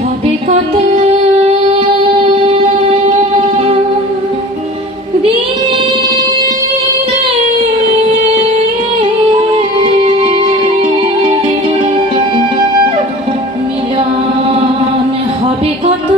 হবে কত মিলন হবে কত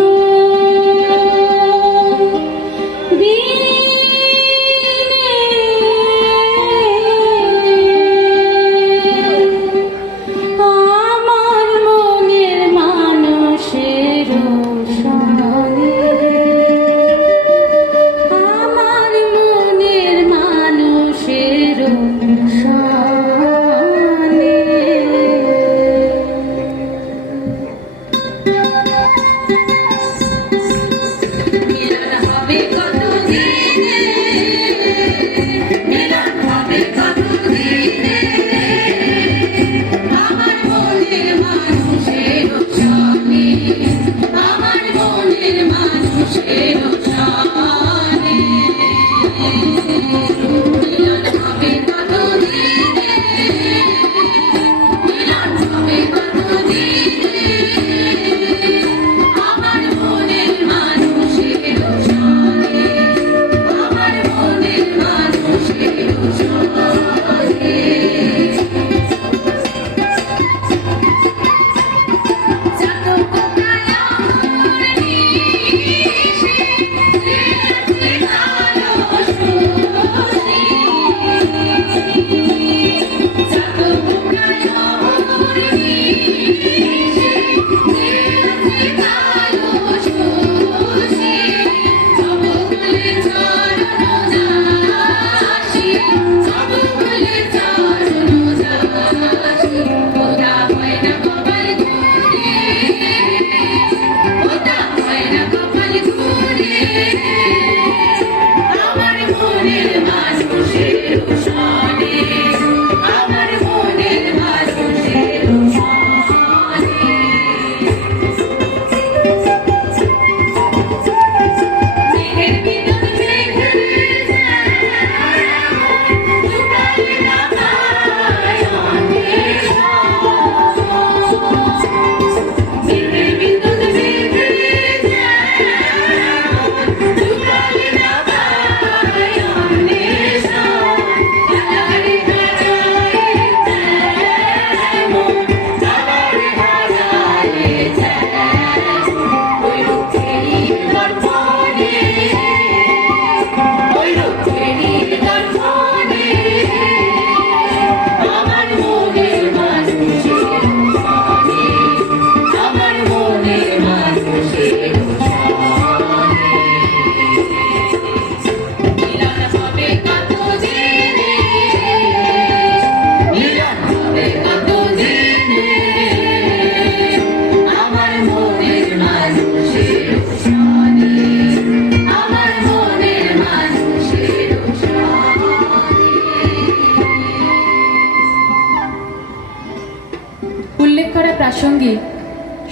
প্রাসঙ্গিক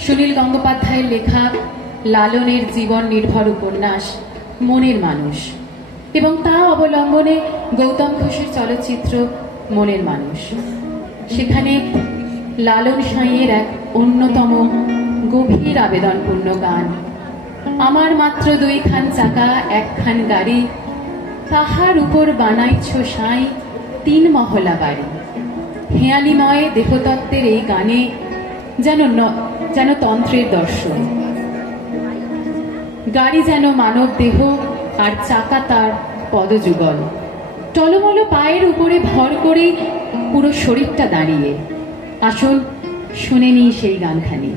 সুনীল গঙ্গোপাধ্যায়ের লেখা লালনের জীবন নির্ভর উপন্যাস মনের মানুষ এবং তা অবলম্বনে গৌতম ঘোষের চলচ্চিত্র মনের মানুষ। সেখানে লালন সাঁইয়ের এক অন্যতম গভীর আবেদনপূর্ণ গান, আমার মাত্র দুইখান চাকা একখান গাড়ি, তাহার উপর বানাইছ সাঁই তিন মহলা বাড়ি। হেঁয়ালিময় দেহতত্ত্বের এই গানে যেন তন্ত্রের দর্শন। গাড়ি যেন মানব দেহ আর চাকা তার পদযুগল। টলমল পায়ের উপরে ভর করে পুরো শরীরটা দাঁড়িয়ে। আসুন শুনে নিই সেই গানখানি।